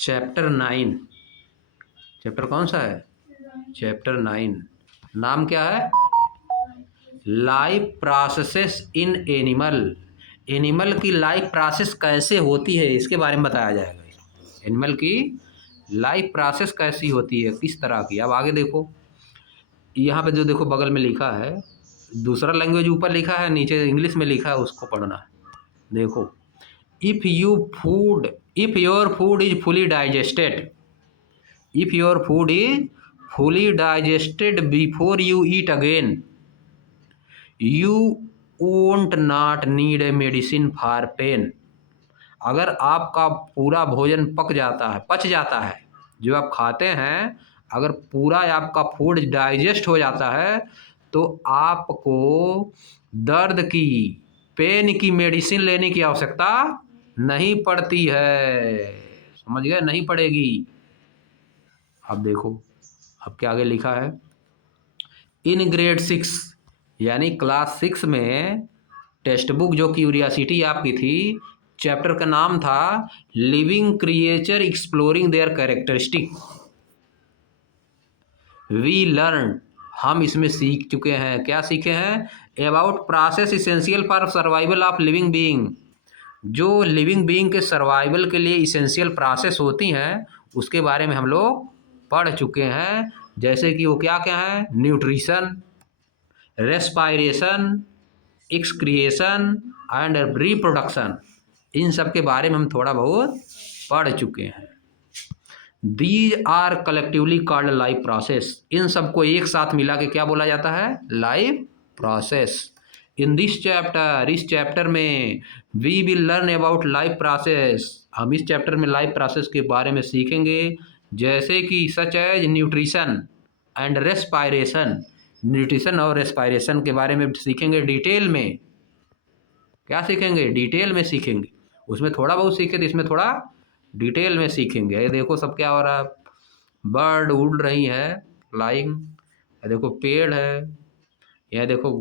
Chapter 9। Chapter कौन सा है? चैप्टर 9। नाम क्या है? Life processes in animal. Animal की लाइफ प्रोसेस कैसे होती है इसके बारे में बताया जाएगा। एनिमल की लाइफ प्रोसेस कैसी होती है, किस तरह की। अब आगे देखो, यहाँ पे जो देखो बगल में लिखा है, दूसरा लैंग्वेज ऊपर लिखा है, नीचे इंग्लिश में लिखा है, उसको पढ़ना है। देखो, if your food is fully digested, if your food is fully digested before you eat again, you won't not need a medicine for pain। अगर आपका पूरा भोजन पच जाता है, जो आप खाते हैं, अगर पूरा आपका फूड डाइजेस्ट हो जाता है तो आपको दर्द की, पेन की मेडिसिन लेने की आवश्यकता नहीं पड़ती है। समझ गए? नहीं पड़ेगी। अब देखो, अब क्या आगे लिखा है। इन ग्रेड 6 यानी क्लास 6 में टेक्स्ट बुक जो क्यूरियासिटी आपकी थी, चैप्टर का नाम था living creature exploring their characteristic. We learn, हम इसमें सीख चुके हैं। क्या सीखे हैं? About process essential for survival of living being. जो लिविंग बीइंग के सर्वाइवल के लिए इसेंशियल प्रोसेस होती हैं उसके बारे में हम लोग पढ़ चुके हैं। जैसे कि वो क्या क्या है? Nutrition, respiration, excretion and reproduction. इन सब के बारे में हम थोड़ा बहुत पढ़ चुके हैं। These are collectively called life process. इन सबको एक साथ मिला के क्या बोला जाता है? Life process. In this chapter, इस चैप्टर में we will learn about life process. हम इस चैप्टर में लाइफ प्रोसेस के बारे में सीखेंगे, जैसे कि such as nutrition and respiration. Nutrition और रेस्पायरेशन के बारे में सीखेंगे डिटेल में। क्या सीखेंगे? डिटेल में सीखेंगे। उसमें थोड़ा बहुत सीखे तो इसमें थोड़ा डिटेल में सीखेंगे। ये देखो सब क्या हो रहा है, बर्ड उड़ रही है फ्लाइंग, देखो पेड़ है, यह देखो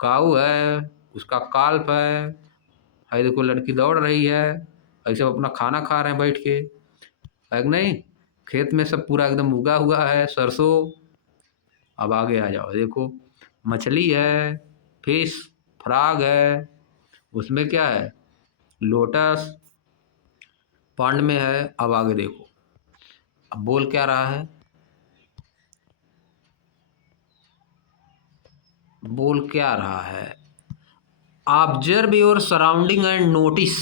काऊ है, उसका काल्प है, देखो लड़की दौड़ रही है, ऐसे अपना खाना खा रहे हैं बैठ के, है नहीं? खेत में सब पूरा एकदम उगा हुआ है सरसों। अब आगे आ जाओ, देखो मछली है, फिश, फ्रॉग है, उसमें क्या है? लोटस पॉन्ड में है। अब आगे देखो, अब बोल क्या रहा है? बोल क्या रहा है? Observe your surrounding and notice.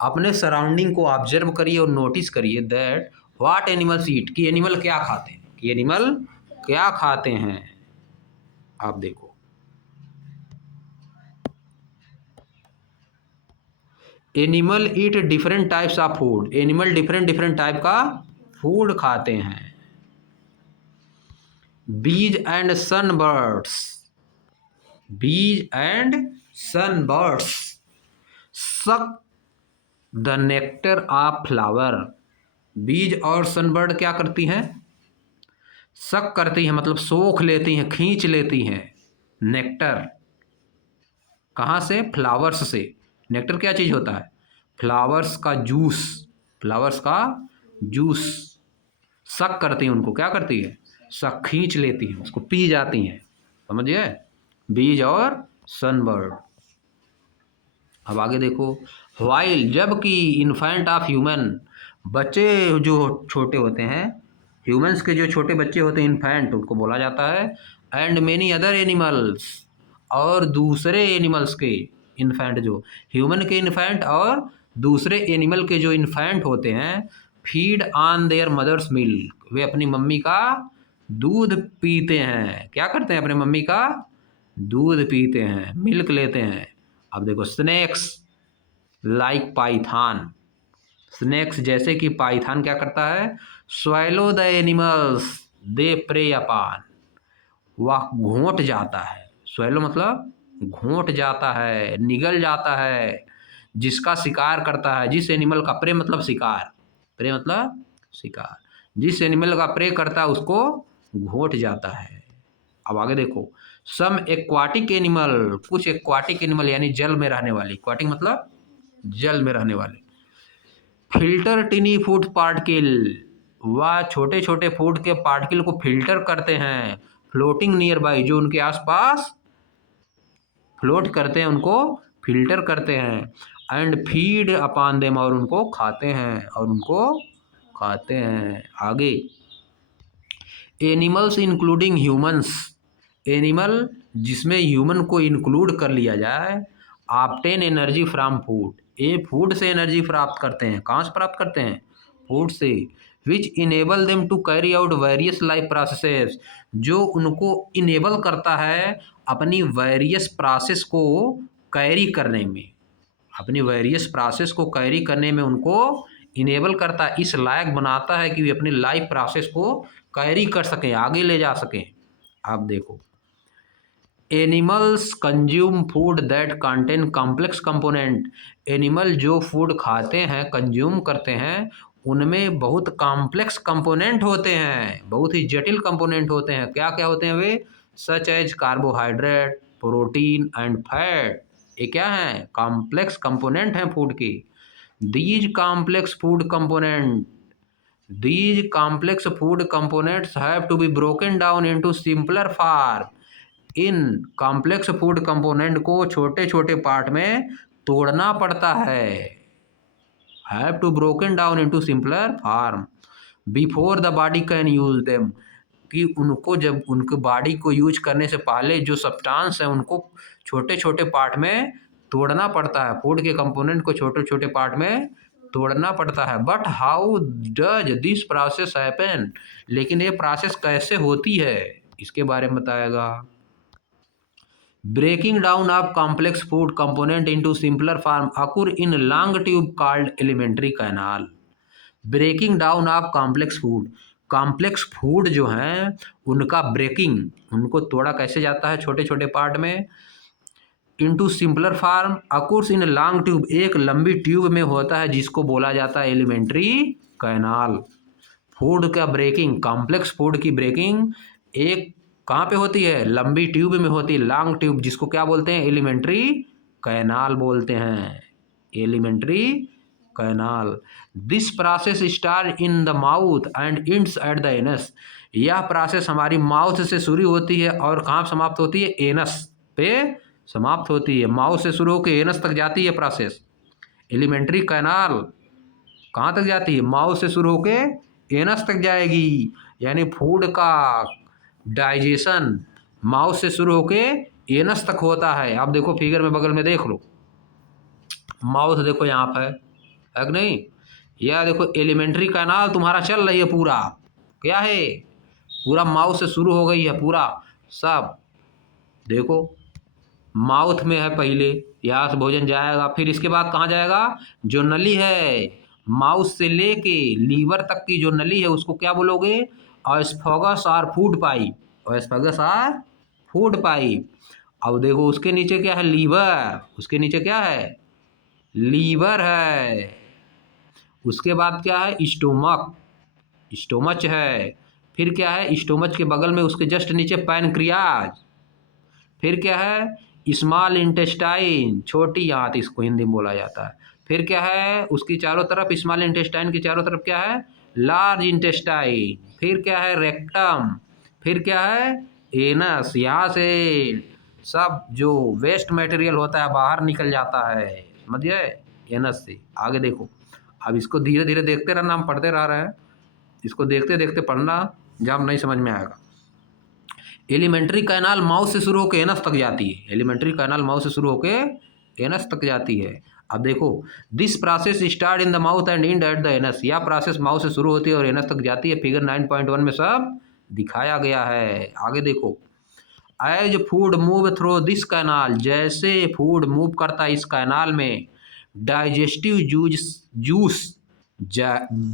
अपने सराउंडिंग को ऑब्जर्व करिए और नोटिस करिए दैट व्हाट एनिमल्स ईट, कि एनिमल क्या खाते हैं, कि एनिमल क्या खाते हैं। आप देखो, animal eat different types of food. Animal different different type का फूड खाते हैं। बीज एंड सनबर्ड्स, बीज and sunbirds suck the nectar of flower. बीज और सनबर्ड क्या करती हैं? सक करती हैं, मतलब सोख लेती हैं, खींच लेती हैं नेक्टर। कहाँ से? फ्लावर्स से। नेक्टर क्या चीज़ होता है? फ्लावर्स का जूस, फ्लावर्स का जूस। सक करती हैं, उनको क्या करती है? सक खींच लेती हैं, उसको पी जाती हैं। समझिए? बीज और सनबर्ड। अब आगे देखो, वाइल, जबकि इन्फेंट ऑफ ह्यूमन, बच्चे जो छोटे होते हैं, ह्यूमंस के जो छोटे बच्चे होते हैं इन्फेंट, उनको बोला जाता है। एंड मेनी अदर एनिमल्स, और दूसरे एनिमल्स के इन्फेंट, जो ह्यूमन के इन्फेंट और दूसरे एनिमल के जो इन्फेंट होते हैं, feed on their mothers milk, वे अपनी मम्मी का दूध पीते हैं। क्या करते हैं? अपने मम्मी का दूध पीते हैं, मिल्क लेते हैं। अब देखो, स्नेक्स लाइक पाइथन, स्नेक्स जैसे कि पाइथन क्या करता है? Swallow the animals they prey upon, वह घोंट जाता है। स्वैलो मतलब घोंट जाता है, निगल जाता है, जिसका शिकार करता है। जिस एनिमल का, प्रे मतलब शिकार, प्रे मतलब शिकार, जिस एनिमल का प्रे करता है उसको घोंट जाता है। अब आगे देखो, सम एक्वाटिक एनिमल, कुछ एक्वाटिक एनिमल यानी जल में रहने वाले, एक्वाटिक मतलब जल में रहने वाले, फिल्टर टिनी फूड पार्टिकल, वह छोटे छोटे फूड के पार्टिकल को फिल्टर करते हैं, फ्लोटिंग नियर बाई, जो उनके आसपास फ्लोट करते हैं उनको फिल्टर करते हैं, एंड फीड अपॉन देम, और उनको खाते हैं। आगे, एनिमल्स इंक्लूडिंग ह्यूमंस, एनिमल जिसमें ह्यूमन को इंक्लूड कर लिया जाए, ऑब्टेन एनर्जी फ्रॉम फूड, ये फूड से एनर्जी प्राप्त करते हैं। कहाँ से प्राप्त करते हैं? फूड से। Which enable them to carry out various life processes, जो उनको इनेबल करता है अपनी वेरियस प्रोसेस को कैरी करने में, अपनी वेरियस प्रोसेस को कैरी करने में उनको इनेबल करता है, इस लायक बनाता है कि वे अपनी लाइफ प्रोसेस को कैरी कर सकें, आगे ले जा सकें। आप देखो, animals consume food that contain complex component, animal जो फूड खाते हैं, कंज्यूम करते हैं, उनमें बहुत कॉम्प्लेक्स कंपोनेंट होते हैं, बहुत ही जटिल कंपोनेंट होते हैं। क्या क्या होते हैं वे? Such as carbohydrate, protein and fat, ये क्या है? कॉम्प्लेक्स कंपोनेंट हैं फूड के। These complex food component, these complex food components have to be broken down into simpler form, इन कॉम्प्लेक्स फूड कंपोनेंट को छोटे छोटे पार्ट में तोड़ना पड़ता है, have to broken down into simpler form before the body can use them, कि उनको जब उनके बॉडी को यूज करने से पहले जो सब्सटेंस है उनको छोटे छोटे पार्ट में तोड़ना पड़ता है, फूड के कंपोनेंट को छोटे छोटे पार्ट में तोड़ना पड़ता है। But how does this process happen, लेकिन ये प्रोसेस कैसे होती है, इसके बारे में बताएगा। Breaking down of complex food component into simpler form occur in long tube called alimentary canal. Breaking down of complex food जो हैं उनका ब्रेकिंग, उनको तोड़ा कैसे जाता है छोटे छोटे पार्ट में, into simpler form occurs in long tube, एक लंबी ट्यूब में होता है जिसको बोला जाता है एलिमेंट्री कैनाल। फूड का ब्रेकिंग, कॉम्प्लेक्स फूड की ब्रेकिंग एक कहाँ पे होती है? लंबी ट्यूब में होती है, लॉन्ग ट्यूब, जिसको क्या बोलते हैं? एलिमेंट्री कैनाल बोलते हैं, alimentary canal. This process start in the mouth and ends at the anus, यह प्रोसेस हमारी माउथ से शुरू होती है और कहाँ समाप्त होती है? एनस पे समाप्त होती है। माउथ से शुरू होकर एनस तक जाती है प्रोसेस। एलिमेंट्री कैनाल कहाँ तक जाती है? माउथ से शुरू होकर एनस तक जाएगी, यानी फूड का डाइजेशन माउथ से शुरू होकर एनस तक होता है। आप देखो फिगर में बगल में देख लो, माउथ देखो यहाँ पर है कि नहीं? यह देखो एलिमेंट्री कैनाल तुम्हारा चल रही है पूरा, क्या है? पूरा माउथ से शुरू हो गई है पूरा सब। देखो माउथ में है पहले, यहाँ से भोजन जाएगा, फिर इसके बाद कहाँ जाएगा? जो नली है माउथ से लेके लीवर तक की जो नली है उसको क्या बोलोगे? एस्फेगस और फूड पाइप, एस्फेगस और फूड पाइप। अब देखो उसके नीचे क्या है? लीवर, उसके नीचे क्या है? लीवर है। उसके बाद क्या है? स्टोमक, स्टोमच है। फिर क्या है? स्टोमच के बगल में उसके जस्ट नीचे पैनक्रियाज। फिर क्या है? स्मॉल इंटेस्टाइन, छोटी आंत इसको हिंदी में बोला जाता है। फिर क्या है? उसकी चारों तरफ, स्मॉल इंटेस्टाइन की चारों तरफ क्या है? Large intestine. फिर क्या है? रेक्टम। फिर क्या है? एनस, यहाँ से सब जो वेस्ट मटेरियल होता है बाहर निकल जाता है, समझिए? एनस से आगे देखो, अब इसको धीरे धीरे देखते रहना, हम पढ़ते रह रहे हैं, इसको देखते देखते पढ़ना, जब नहीं समझ में आएगा। एलिमेंट्री कैनाल माउथ से शुरू होकर एनस तक जाती है, एलिमेंट्री कैनाल माउथ से शुरू होकर एनस तक जाती है। अब देखो, this process start in the mouth and and at the anus, यह प्रोसेस माउथ से शुरू होती है और एनस तक जाती है। फिगर 9.1 में सब दिखाया गया है। आगे देखो, as food move through this canal, जैसे फूड मूव करता है इस कैनाल में, digestive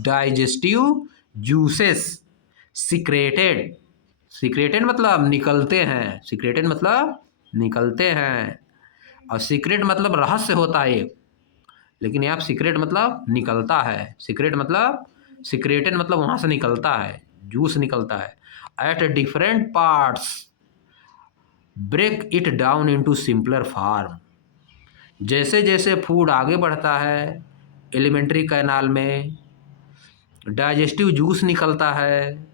digestive juices secreted, secreted मतलब निकलते हैं, सीक्रेटेड मतलब निकलते हैं, और सीक्रेट मतलब रहस्य होता है एक, लेकिन यहाँ सीक्रेट मतलब निकलता है, सीक्रेट मतलब सीक्रेटेड मतलब वहाँ से निकलता है, जूस निकलता है। At different parts break it down into simpler form, जैसे जैसे फूड आगे बढ़ता है एलिमेंट्री कैनाल में डाइजेस्टिव जूस निकलता है,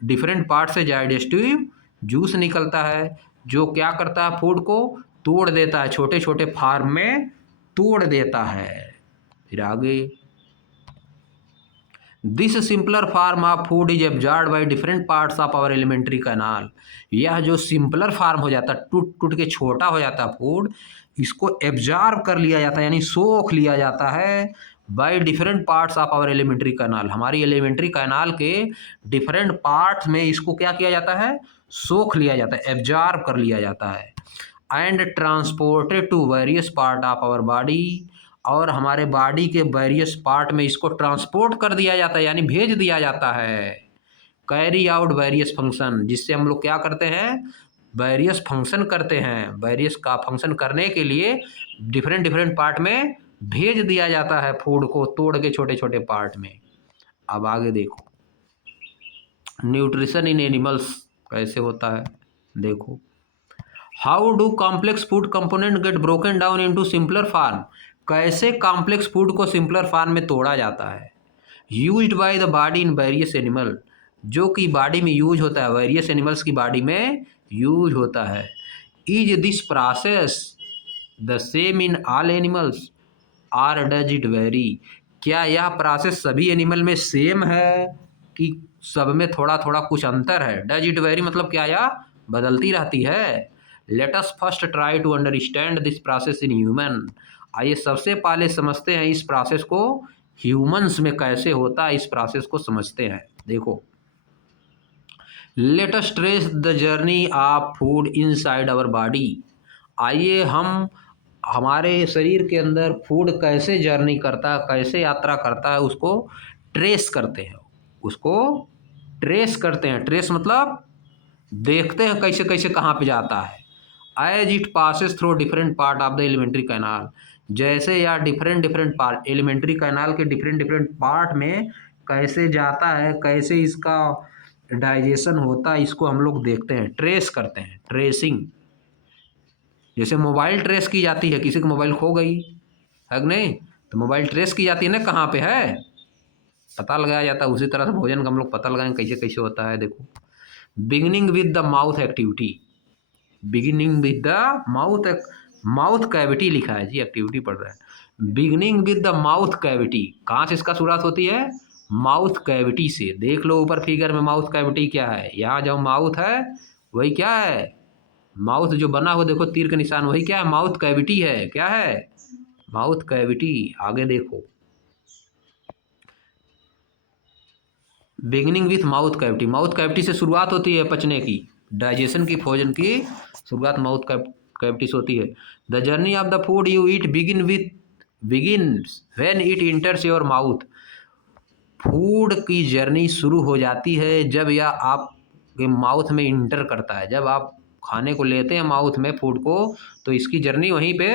डिफरेंट पार्ट से डाइजेस्टिव जूस निकलता है जो क्या करता है, फूड को तोड़ देता है, छोटे छोटे फार्म में तोड़ देता है। फिर आगे, this simpler form of food is absorbed by different parts of our alimentary canal. यह जो सिंपलर फार्म हो जाता है, टूट टूट के छोटा हो जाता है फूड, इसको एब्जॉर्ब कर लिया जाता है यानी सोख लिया जाता है by different parts of our alimentary canal. हमारी एलिमेंट्री कैनाल के डिफरेंट पार्ट्स में इसको क्या किया जाता है, सोख लिया जाता है, एब्जॉर्ब कर लिया जाता है। And transported to various part of our body, और हमारे बॉडी के वेरियस पार्ट में इसको ट्रांसपोर्ट कर दिया जाता है यानी भेज दिया जाता है। कैरी आउट वेरियस फंक्शन, जिससे हम लोग क्या करते हैं, वेरियस फंक्शन करते हैं। वेरियस का फंक्शन करने के लिए डिफरेंट डिफरेंट पार्ट में भेज दिया जाता है फूड को तोड़ के छोटे छोटे पार्ट में। अब आगे देखो, न्यूट्रिशन इन एनिमल्स कैसे होता है, देखो, how do complex food component get broken down into simpler form. कैसे कॉम्प्लेक्स फूड को सिंपलर फॉर्म में तोड़ा जाता है। Used by the body in various animal, जो कि बॉडी में यूज होता है, वेरियस एनिमल्स की बॉडी में यूज होता है। Is this process the same in all animals or does it vary, क्या यह प्रोसेस सभी एनिमल में सेम है कि सब में थोड़ा थोड़ा कुछ अंतर है। डज इट वेरी मतलब क्या यह बदलती रहती है। Let us first try to understand this process in human. आइए सबसे पहले समझते हैं इस प्रोसेस को ह्यूमंस में कैसे होता है, इस प्रोसेस को समझते हैं। देखो, let us trace the journey of food inside our body. आइए हम हमारे शरीर के अंदर फूड कैसे जर्नी करता है, कैसे यात्रा करता है, उसको ट्रेस करते हैं, उसको ट्रेस करते हैं। ट्रेस मतलब देखते हैं कैसे कैसे कहाँ पे जाता है। As it passes through different part of the alimentary canal, जैसे या different different part alimentary canal के डिफरेंट डिफरेंट पार्ट में कैसे जाता है, कैसे इसका डाइजेशन होता है, इसको हम लोग देखते हैं, ट्रेस करते हैं, ट्रेसिंग। जैसे मोबाइल ट्रेस की जाती है, किसी की मोबाइल खो गई है कि नहीं, तो मोबाइल ट्रेस की जाती है ना, कहाँ पे है पता लगाया जाता है। उसी तरह से भोजन का हम लोग पता लगाएं कैसे कैसे होता है। देखो, beginning with the mouth activity, beginning with the mouth, mouth cavity लिखा है जी, एक्टिविटी पढ़ रहा है। Beginning with the mouth cavity, कहाँ से इसका शुरुआत होती है, माउथ कैविटी से। देख लो ऊपर फिगर में माउथ कैविटी क्या है, यहाँ जो माउथ है वही क्या है, माउथ जो बना हुआ देखो तीर का निशान, वही क्या है, माउथ कैविटी है। क्या है, माउथ कैविटी। आगे देखो, beginning with mouth cavity, mouth cavity से शुरुआत होती है पचने की, डाइजेशन की, भोजन की शुरुआत माउथ कैविटी से होती है। The journey of the food you eat begins when it इंटर्स your mouth. Food की जर्नी शुरू हो जाती है जब यह आपके माउथ में इंटर करता है, जब आप खाने को लेते हैं माउथ में फूड को, तो इसकी जर्नी वहीं पे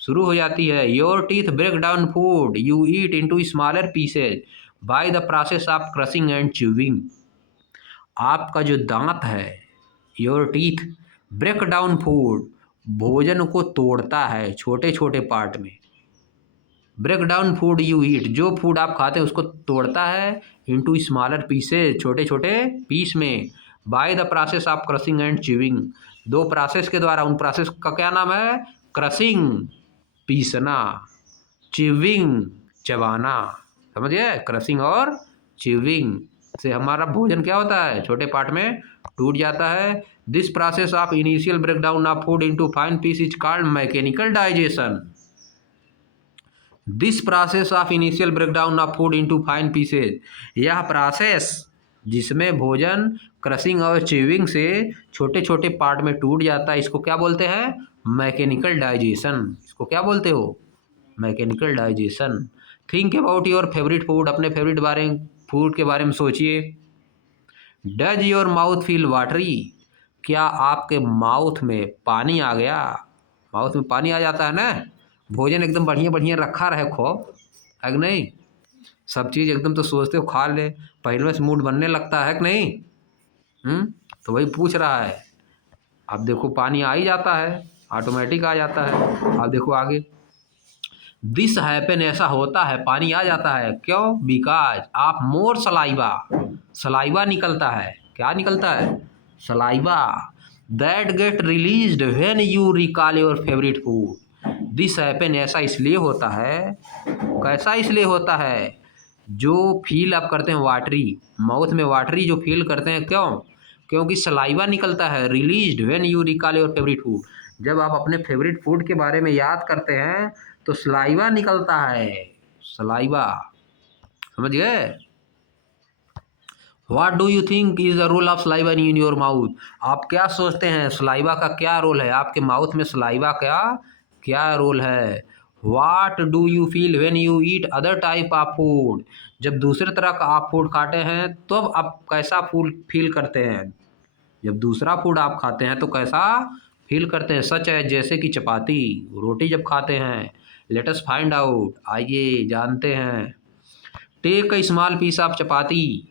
शुरू हो जाती है। Your teeth break down food you eat into smaller pieces by the process of crushing and chewing. आपका जो दांत है, your teeth break down food, भोजन को तोड़ता है छोटे छोटे पार्ट में। Break down food you eat, जो फूड आप खाते हैं उसको तोड़ता है इनटू स्मॉलर पीसेज, छोटे छोटे पीस में। Bye the process of crushing and chewing, दो प्रोसेस के द्वारा, उन प्रोसेस का क्या नाम है, क्रशिंग पीसना, च्यूइंग चबाना। समझिए, क्रशिंग और च्यूइंग से हमारा भोजन क्या होता है, छोटे पार्ट में टूट जाता है। This process of initial breakdown of food into fine piece is called mechanical digestion. This process of initial breakdown of food into fine pieces, यह प्रोसेस जिसमें भोजन क्रशिंग और च्यूइंग से छोटे छोटे पार्ट में टूट जाता है, इसको क्या बोलते हैं, मैकेनिकल डाइजेशन। इसको क्या बोलते हो, mechanical digestion. Think about your favourite food, अपने फेवरेट फूड के बारे में सोचिए। Does your mouth feel watery, क्या आपके माउथ में पानी आ गया, माउथ में पानी आ जाता है ना, भोजन एकदम बढ़िया बढ़िया रखा रहे खूब, है कि नहीं, सब चीज़ एकदम तो सोचते हो खा ले, पहले से मूड बनने लगता है कि नहीं। तो वही पूछ रहा है। अब देखो पानी आ ही जाता है, ऑटोमेटिक आ जाता है। अब देखो आगे, दिस हैपन ऐसा होता है, पानी आ जाता है, क्यों? Because of more saliva, saliva निकलता है, क्या निकलता है? Saliva that get released when you recall your favourite food. This happen ऐसा इसलिए होता है, कैसा इसलिए होता है? जो फील आप करते हैं वाटरी, माउथ में वाटरी जो फील करते हैं, क्यों? क्योंकि सलाइवा निकलता है, released when you recall your favourite food. जब आप अपने फेवरेट फूड के बारे में याद करते हैं तो सलाइवा निकलता है, सलाइवा, समझ गए? What do you think is the role of saliva in your mouth? आप क्या सोचते हैं सलाइवा का क्या रोल है? आपके माउथ में सलाइवा का क्या रोल है? What do you feel when you eat other type of food? जब दूसरे तरह का आप फूड खाते हैं तो आप कैसा फूड फील करते हैं? जब दूसरा फूड आप खाते हैं तो कैसा फील करते हैं? सच है, जैसे कि चपाती, रोटी जब खाते हैं। लेट अस फाइंड आउट, आइए जानते हैं। Take a small piece of chapati,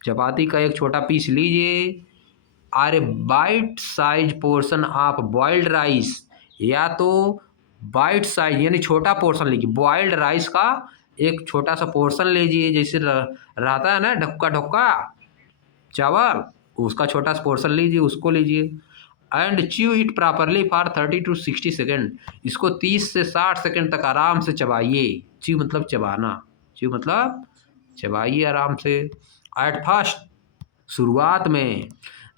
चपाती का एक छोटा पीस लीजिए। Or a bite size portion of boiled rice, या तो बाइट साइज यानी छोटा पोर्शन लीजिए, बॉइल्ड राइस का एक छोटा सा पोर्शन लीजिए, जैसे रहता है ना ढक्का ढक्का चावल, उसका छोटा सा पोर्शन लीजिए, उसको लीजिए। And chew it properly for 30 to 60 second, इसको 30 से 60 सेकेंड तक आराम से चबाइए। च्यू मतलब चबाना, च्यू मतलब चबाइए आराम से। एट फर्स्ट, शुरुआत में,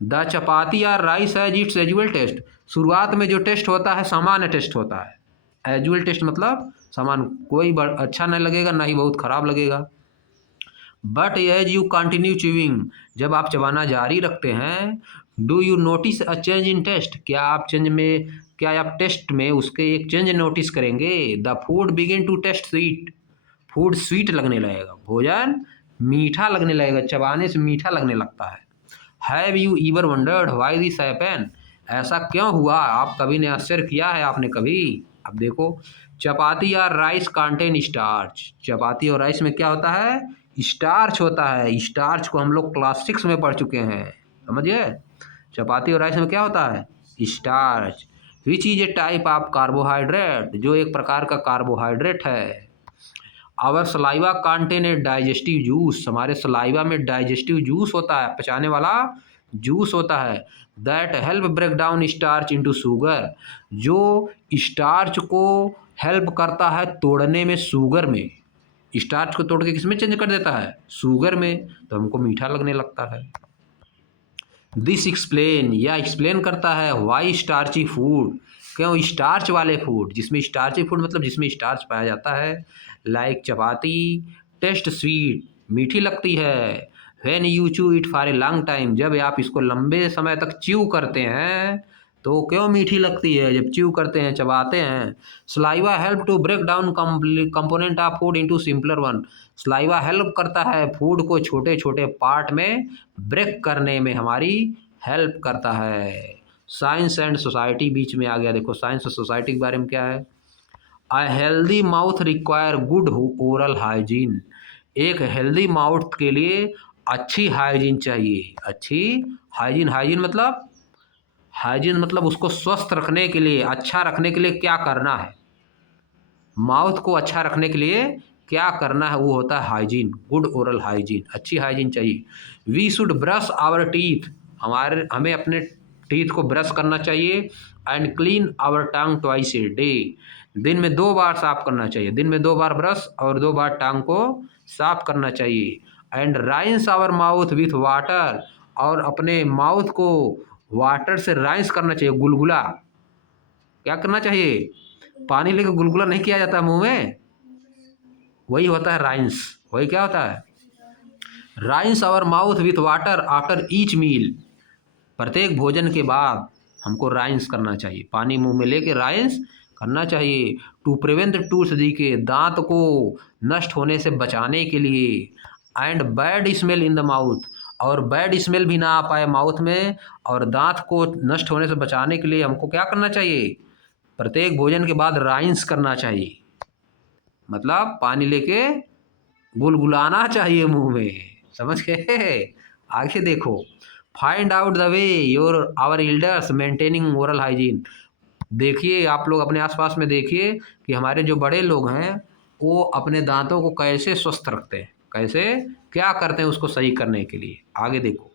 द चपाती और राइस हैज इट्स एजुअल टेस्ट, शुरुआत में जो टेस्ट होता है सामान्य टेस्ट होता है। एजुअल टेस्ट मतलब सामान्य, कोई अच्छा नहीं लगेगा ना ही बहुत ख़राब लगेगा। But as you continue chewing, जब आप चबाना जारी रखते हैं, do you notice a change in taste, क्या आप टेस्ट में उसके एक चेंज नोटिस करेंगे? The food begin to taste sweet, food sweet लगने लगेगा, भोजन मीठा लगने लगेगा, चबाने से मीठा लगने लगता है। Have you ever wondered why this happen, ऐसा क्यों हुआ? आप कभी ने आश्चर्य किया है आपने कभी? अब देखो, चपाती और राइस कंटेन स्टार्च, चपाती और राइस में क्या होता है? स्टार्च होता है। स्टार्च को हम लोग क्लास 6 में पढ़ चुके हैं, समझिए। चपाती और राइस में क्या होता है? Starch. Which is a type of carbohydrate, जो एक प्रकार का कार्बोहाइड्रेट है। Our saliva contain a digestive juice, हमारे सलाइवा में डाइजेस्टिव जूस होता है, पचाने वाला जूस होता है। That help break down starch into sugar, जो स्टार्च को हेल्प करता है तोड़ने में शुगर में, स्टार्च को तोड़ के किस में चेंज कर देता है? शुगर में, तो हमको मीठा लगने लगता है। दिस एक्सप्लेन, या एक्सप्लेन करता है वाई स्टार्ची फूड, क्यों स्टार्च वाले फूड, जिसमें स्टार्ची फूड मतलब जिसमें स्टार्च पाया जाता है, लाइक चपाती टेस्ट स्वीट, मीठी लगती है। व्हेन यू चू it for a long time, जब आप इसको लंबे समय तक च्यू करते हैं तो क्यों मीठी लगती है? जब च्यू करते हैं, चबाते हैं। Saliva help to break down component of food into simpler one, saliva help करता है फूड को छोटे छोटे पार्ट में ब्रेक करने में, हमारी हेल्प करता है। साइंस एंड सोसाइटी बीच में आ गया, देखो साइंस और सोसाइटी के बारे में क्या है। A healthy mouth require good oral hygiene, एक हेल्दी माउथ के लिए अच्छी हाइजीन चाहिए, अच्छी हाइजीन। हाइजीन मतलब उसको स्वस्थ रखने के लिए, अच्छा रखने के लिए क्या करना है, माउथ को अच्छा रखने के लिए क्या करना है, वो होता है हाइजीन, गुड ओरल हाइजीन, अच्छी हाइजीन चाहिए। We should brush our teeth, हमें अपने टीथ को ब्रश करना चाहिए। And clean our tongue twice a day, दिन में 2 बार साफ करना चाहिए, दिन में 2 बार ब्रश और 2 बार टांग को साफ करना चाहिए। And rinse our mouth with water, और अपने माउथ को वाटर से राइंस करना चाहिए, गुलगुला, क्या करना चाहिए? पानी लेकर गुलगुला नहीं किया जाता मुंह में, वही होता है राइंस, वही क्या होता है? Rinse our mouth with water after each meal, प्रत्येक भोजन के बाद हमको राइंस करना चाहिए, पानी मुंह में लेके राइंस करना चाहिए। टू प्रिवेंट टूथ डीके, दांत को नष्ट होने से बचाने के लिए। And bad smell in the mouth, और बैड स्मेल भी ना आ पाए माउथ में, और दांत को नष्ट होने से बचाने के लिए हमको क्या करना चाहिए? प्रत्येक भोजन के बाद राइंस करना चाहिए, मतलब पानी लेके गुलगुलाना चाहिए मुंह में, समझ गए? आगे देखो, find out the way your our elders maintaining oral hygiene, देखिए आप लोग अपने आसपास में देखिए कि हमारे जो बड़े लोग हैं वो अपने दांतों को कैसे स्वस्थ रखते हैं, कैसे क्या करते हैं उसको सही करने के लिए। आगे देखो,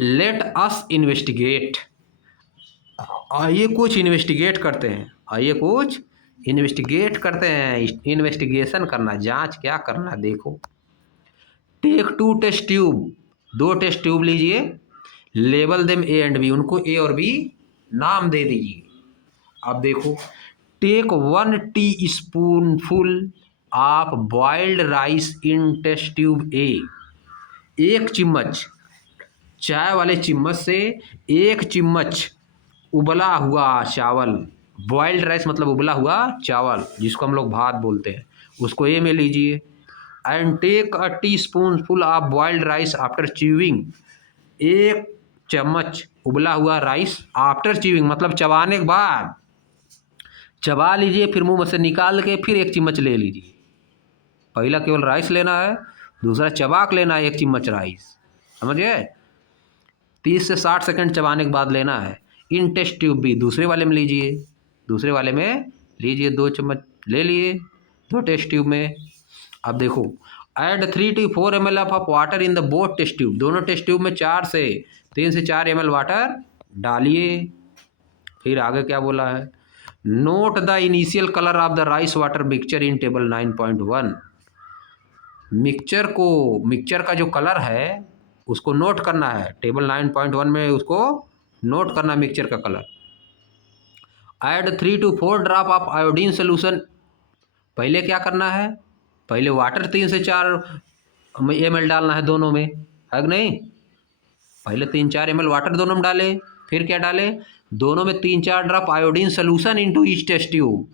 लेट अस इन्वेस्टिगेट, आइए कुछ इन्वेस्टिगेट करते हैं, आइए कुछ इन्वेस्टिगेट करते हैं। इन्वेस्टिगेशन करना, जांच क्या करना, देखो। टेक टू टेस्ट ट्यूब, दो टेस्ट ट्यूब लीजिए, label them A and B, उनको ए और बी नाम दे दीजिए। अब देखो, take 1 teaspoonful of boiled rice in test tube A, एक चम्मच, चाय वाले चम्मच से एक चम्मच उबला हुआ चावल, बॉइल्ड राइस मतलब उबला हुआ चावल जिसको हम लोग भात बोलते हैं, उसको ए में लीजिए। And take a teaspoon full of boiled rice after chewing, एक चम्मच उबला हुआ राइस आफ्टर च्यूइंग मतलब चबाने के बाद, चबा लीजिए फिर मुंह में से निकाल के फिर एक चम्मच ले लीजिए। पहला केवल राइस लेना है, दूसरा चबा के लेना है एक चम्मच राइस, समझ गए। 30 से 60 सेकंड चबाने के बाद लेना है। इन टेस्ट ट्यूब भी दूसरे वाले में लीजिए, दूसरे वाले में लीजिए, 2 चम्मच ले लिए, 2 टेस्ट ट्यूब में। अब देखो, add 3 to 4 ml of water in the both test tube, दोनों टेस्ट ट्यूब में 3 से 4 ml वाटर डालिए। फिर आगे क्या बोला है, note the initial colour of the rice water mixture in table 9.1, mixture का जो कलर है उसको नोट करना है, टेबल 9.1 में उसको नोट करना मिक्सचर का colour. Add 3 to 4 drop of iodine solution, पहले क्या करना है, पहले वाटर 3 से 4 ml डालना है दोनों में, है कि नहीं। पहले 3-4 ml वाटर दोनों में डाले, फिर क्या डाले, दोनों में 3-4 drop iodine solution into each test tube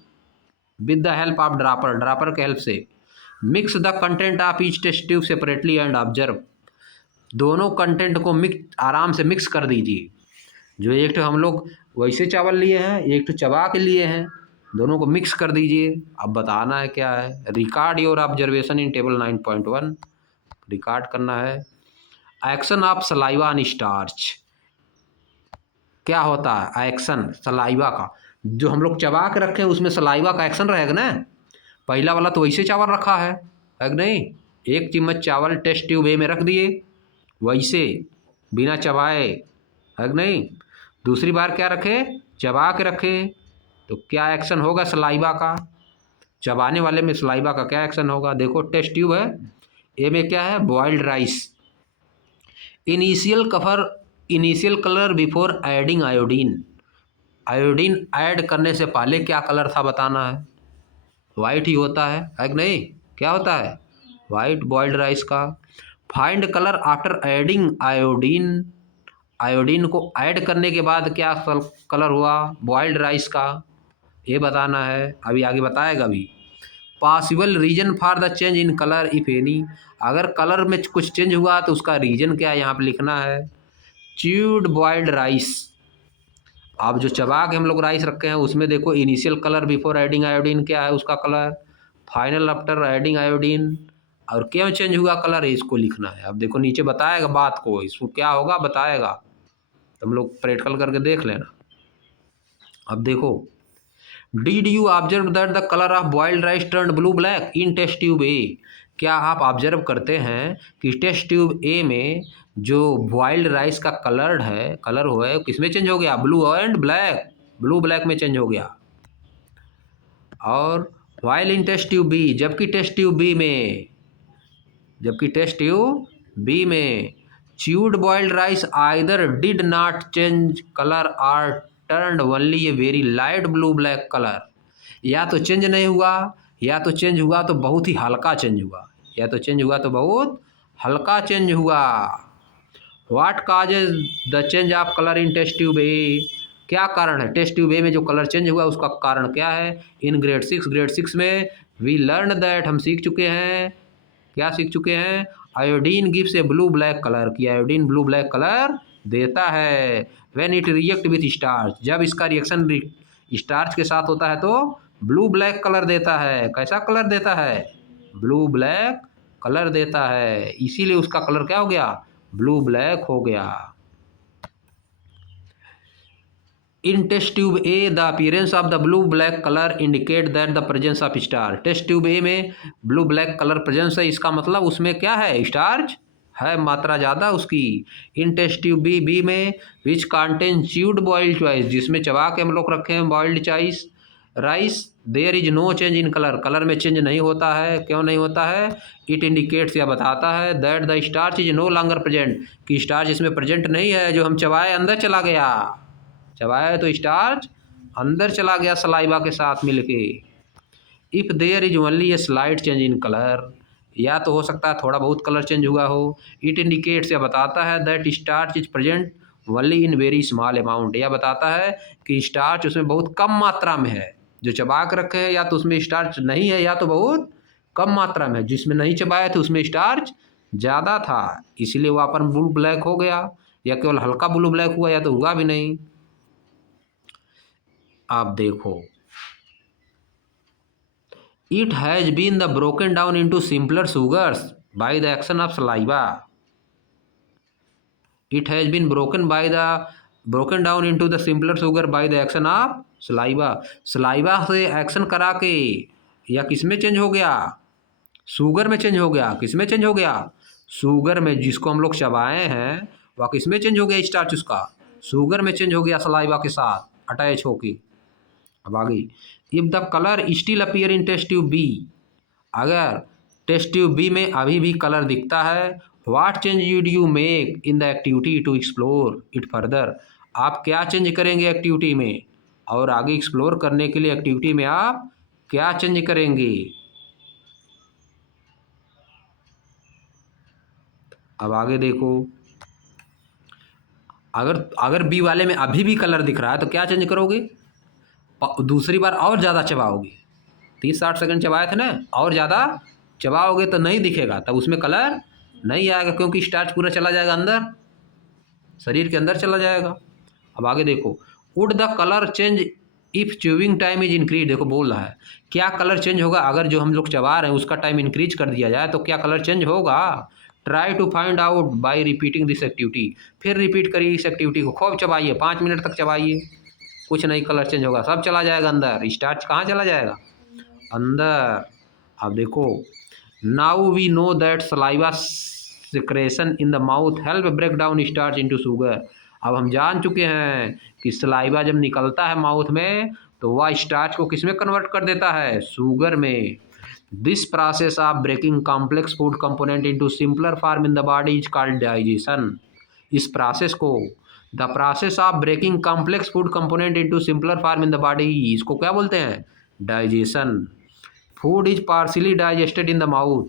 with the help of dropper के हेल्प से। Mix the content of each test tube separately and observe, दोनों कंटेंट को आराम से मिक्स कर दीजिए। जो एक तो हम लोग वैसे चावल लिए हैं, एक तो चबा के लिए हैं, दोनों को मिक्स कर दीजिए। अब बताना है क्या है, record your observation in table 9.1, record करना है। Action of saliva on starch, क्या होता है एक्शन सलाइवा का, जो हम लोग चबा के रखे हैं उसमें सलाइवा का एक्शन रहेगा ना। पहला वाला तो वैसे चावल रखा है कि नहीं, एक चम्मच चावल टेस्ट ट्यूब ए में रख दिए वैसे बिना चबाए, है कि नहीं। दूसरी बार क्या रखे, चबा के रखे, तो क्या एक्शन होगा सलाइवा का, चबाने वाले में सलाइवा का क्या एक्शन होगा। देखो टेस्ट ट्यूब है, ए में क्या है, boiled rice. Initial colour before adding iodine, iodine add करने से पहले क्या कलर था बताना है, वाइट ही होता है कि नहीं, क्या होता है, वाइट बॉइल्ड राइस का। Find colour after adding iodine, iodine को ऐड करने के बाद क्या कलर हुआ बॉइल्ड राइस का, ये बताना है, अभी आगे बताएगा अभी। Possible reason for the change in colour if any, अगर कलर में कुछ चेंज हुआ तो उसका रीजन क्या है यहाँ पे लिखना है। च्यूड बॉइल्ड राइस, अब जो चबा के हम लोग राइस रखे हैं उसमें देखो initial colour before adding iodine क्या है उसका colour, final after adding iodine, और क्यों चेंज हुआ कलर है इसको लिखना है। अब देखो नीचे बताएगा बात को, इसको क्या होगा बताएगा, तुम लोग प्रैक्टिकल करके देख लेना। अब देखो, did you observe that the colour of boiled rice turn blue black in test tube A, क्या आप ऑब्जर्व करते हैं कि टेस्ट ट्यूब ए में जो बॉइल्ड राइस का कलर हुआ है किसमें चेंज हो गया, blue and black, blue black में चेंज हो गया। और while in test tube B, जबकि टेस्ट ट्यूब बी में chewed boiled rice either did not change colour or turned only a very light blue black colour, या तो change नहीं हुआ, या तो चेंज हुआ तो बहुत ही हल्का चेंज हुआ, या तो चेंज हुआ तो बहुत हल्का चेंज हुआ। What causes the change of colour in test tube A, क्या कारण है टेस्ट ट्यूब ए में जो कलर चेंज हुआ उसका कारण क्या है। इन ग्रेड 6 में वी लर्न दैट, हम सीख चुके हैं, क्या सीख चुके हैं, आयोडीन गिव्स ए ब्लू ब्लैक कलर, कि आयोडीन ब्लू ब्लैक कलर देता है। When it react with starch, जब इसका रिएक्शन स्टार्च के साथ होता है तो ब्लू ब्लैक कलर देता है, कैसा कलर देता है, ब्लू ब्लैक कलर देता है, इसीलिए उसका कलर क्या हो गया, ब्लू ब्लैक हो गया। In test tube A the appearance of the blue black colour indicate that the presence of starch. Test tube A में ब्लू ब्लैक कलर प्रेजेंस है, इसका मतलब उसमें क्या है, स्टार्च है, मात्रा ज़्यादा उसकी। In test tube B B में which contain chewed boiled rice, जिसमें चबा के हम लोग रखे हैं बॉइल्ड चाइस rice, there is no change in colour, colour में चेंज नहीं होता है। क्यों नहीं होता है? इट इंडिकेट्स, या बताता है, that the starch is no longer present, कि स्टार्च इसमें प्रेजेंट नहीं है, जो हम चबाए अंदर चला गया, चबाया तो स्टार्च अंदर चला गया सलाइवा के साथ मिलके। If there is only a slight change in colour, या तो हो सकता है थोड़ा बहुत कलर चेंज हुआ हो। इट इंडिकेट्स, या बताता है, that starch is present only in very small amount, या बताता है कि स्टार्च उसमें बहुत कम मात्रा में है। जो चबा के रखे हैं या तो उसमें स्टार्च नहीं है या तो बहुत कम मात्रा में है, जिसमें नहीं चबाए थे उसमें स्टार्च ज़्यादा था, इसीलिए वहाँ पर ब्लू ब्लैक हो गया, या केवल हल्का ब्लू ब्लैक हुआ, या तो हुआ भी नहीं। आप देखो, it has been the broken down into simpler sugars by the action of saliva. It has been broken down into the simpler sugar by the action of saliva. Saliva से action करा के, या किस में चेंज हो गया, sugar में change हो गया। किस में चेंज हो गया? शुगर में, जिसको हम लोग चबाए हैं वह किस में चेंज हो गया, स्टार्च उसका शुगर में चेंज हो गया सलाइवा के साथ अटैच होके। अब आगे, if the colour still appear in test tube B, अगर टेस्ट ट्यूब बी में अभी भी कलर दिखता है, what change would you make in the activity to explore it further, आप क्या चेंज करेंगे एक्टिविटी में, और आगे एक्सप्लोर करने के लिए एक्टिविटी में आप क्या चेंज करेंगे। अब आगे देखो, अगर अगर बी वाले में अभी भी कलर दिख रहा है तो क्या चेंज करोगे, दूसरी बार और ज़्यादा चबाओगे, 30-60 सेकंड चबाए थे ना, और ज़्यादा चबाओगे तो नहीं दिखेगा, तब उसमें कलर नहीं आएगा, क्योंकि स्टार्च पूरा चला जाएगा अंदर, शरीर के अंदर चला जाएगा। अब आगे देखो, would the colour change if chewing time is increase, देखो बोल रहा है क्या कलर चेंज होगा अगर जो हम लोग चबा रहे हैं उसका टाइम इंक्रीज कर दिया जाए तो क्या कलर चेंज होगा। Try to find out by repeating this activity, फिर रिपीट करिए इस एक्टिविटी को, खूब चबाइए, 5 मिनट तक चबाइए, कुछ नहीं कलर चेंज होगा, सब चला जाएगा अंदर, स्टार्च कहाँ चला जाएगा, अंदर। अब देखो, now we know that saliva secretion in the mouth help break down starch into sugar, अब हम जान चुके हैं कि सलाइवा जब निकलता है माउथ में तो वह स्टार्च को किस में कन्वर्ट कर देता है, शुगर में। This process of breaking complex food component into simpler form in the body is called digestion. इस प्रोसेस को, the process of breaking complex food component into simpler form in the body, इसको क्या बोलते हैं, digestion. Food is partially digested in the mouth,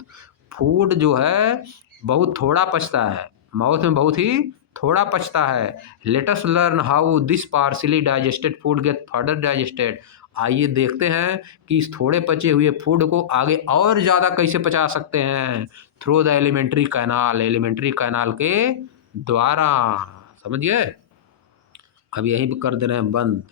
food जो है बहुत थोड़ा पचता है, माउथ में बहुत ही थोड़ा पचता है। Let us learn how this partially digested food gate further digested, आइए देखते हैं कि इस थोड़े पचे हुए फूड को आगे और ज़्यादा कैसे पचा सकते हैं, through the alimentary canal, elementary canal के द्वारा। समझिए, अब यहीं पर कर दे रहे हैं बंद।